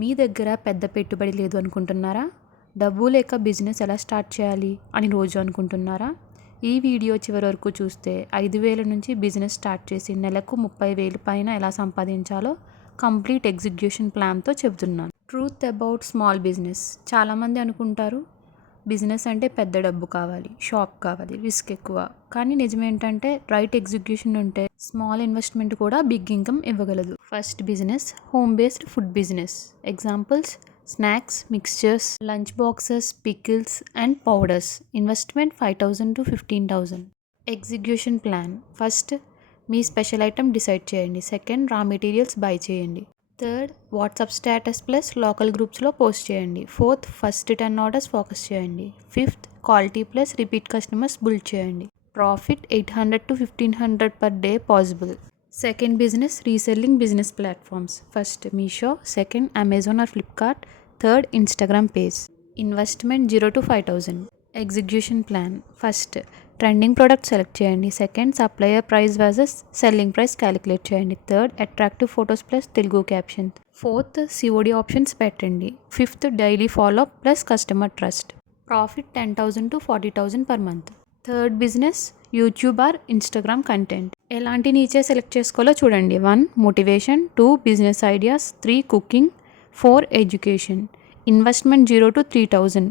మీ దగ్గర పెద్ద పెట్టుబడి లేదు అనుకుంటున్నారా? డబ్బు లేక బిజినెస్ ఎలా స్టార్ట్ చేయాలి అని రోజు అనుకుంటున్నారా? ఈ వీడియో చివరి వరకు చూస్తే 5,000 నుంచి బిజినెస్ స్టార్ట్ చేసి నెలకు 30,000 పైన ఎలా సంపాదించాలో కంప్లీట్ ఎగ్జిక్యూషన్ ప్లాన్తో చెబుతున్నాను. Truth about small business. చాలామంది అనుకుంటారు బిజినెస్ అంటే పెద్ద డబ్బు కావాలి, షాప్ కావాలి, రిస్క్ ఎక్కువ. కానీ నిజమేంటంటే రైట్ ఎగ్జిక్యూషన్ ఉంటే స్మాల్ ఇన్వెస్ట్మెంట్ కూడా బిగ్ ఇన్కమ్ ఇవ్వగలదు. First business, home based food business. Examples: snacks, mixtures, lunch boxes, pickles and powders. Investment 5,000 to 15,000. Execution plan. First మీ స్పెషల్ ఐటమ్ డిసైడ్ చేయండి. సెకండ్, రా మెటీరియల్స్ బై చేయండి. Third, WhatsApp status plus local గ్రూప్స్లో post చేయండి. Fourth, first 10 orders focus చేయండి. Fifth, quality plus repeat customers build చేయండి. Profit 800 to 1,500 per day possible. Second business, reselling business platforms. First Meesho, second Amazon or Flipkart, third Instagram page. Investment 0 to 5,000. Execution plan. First trending product select చేయండి. Second, supplier price versus selling price calculate చేయండి. Third, attractive photos plus Telugu caption. Fourth, COD options పెట్టండి. Fifth, daily follow up plus customer trust. Profit 10,000 to 40,000 per month. Third business, YouTube or Instagram content. ఎలాంటి niche select చేసుకోవాలో చూడండి. 1, motivation. 2, business ideas. 3, cooking. 4, education. Investment 0 to 3,000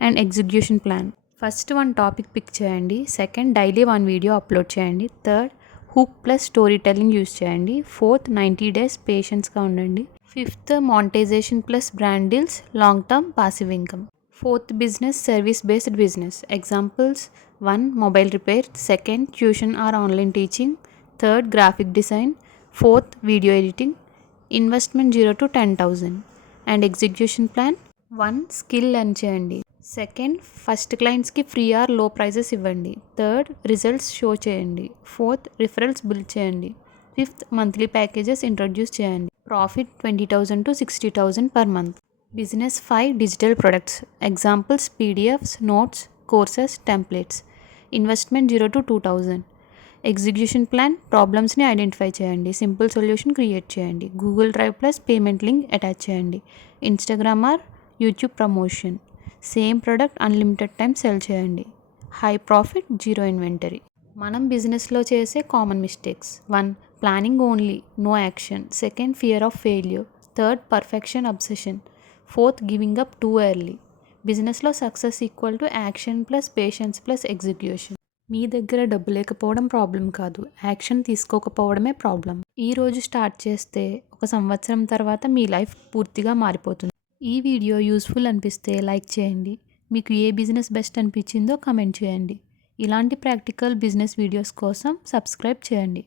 and execution plan. First 1 topic pick చేయండి. Second, daily 1 video upload చేయండి. Third, hook plus story telling use చేయండి. Fourth, 90 days పేషెన్స్గా ఉండండి. Fifth, monetisation plus brand deals, long term passive income. Fourth business, service based business. Examples: 1, mobile repair. Second, tuition or online teaching. Third, graphic design. Fourth, video editing. Investment 0 to 10,000 and execution plan. 1, skill learn చేయండి. Second, first క్లయింట్స్కి free or low prices ఇవ్వండి. Third, results show చేయండి. Fourth, referrals build చేయండి. Fifth, monthly packages introduce చేయండి. Profit 20,000 to 60,000 per month. Business 5, digital products. Examples: PDFs, notes, courses, templates. Investment 0 to 2,000. Execution plan. ప్రాబ్లమ్స్ని identify చేయండి. Simple solution create చేయండి. Google Drive plus payment link attach చేయండి. Instagram or YouTube promotion. Same product unlimited time sell చేయండి. High profit, zero inventory. మనం బిజినెస్లో చేసే common mistakes: 1, planning only, no action. Second, fear of failure. Third, perfection obsession. Fourth, giving up too early. బిజినెస్లో success equal to action plus patience plus execution. మీ దగ్గర డబ్బు లేకపోవడం problem కాదు, action తీసుకోకపోవడమే ప్రాబ్లం. ఈరోజు స్టార్ట్ చేస్తే 1 సంవత్సరం తర్వాత మీ లైఫ్ పూర్తిగా మారిపోతుంది. ఈ వీడియో యూస్ఫుల్ అనిపిస్తే లైక్ చేయండి. మీకు ఏ బిజినెస్ బెస్ట్ అనిపించిందో కమెంట్ చేయండి. ఇలాంటి ప్రాక్టికల్ బిజినెస్ వీడియోస్ కోసం సబ్స్క్రైబ్ చేయండి.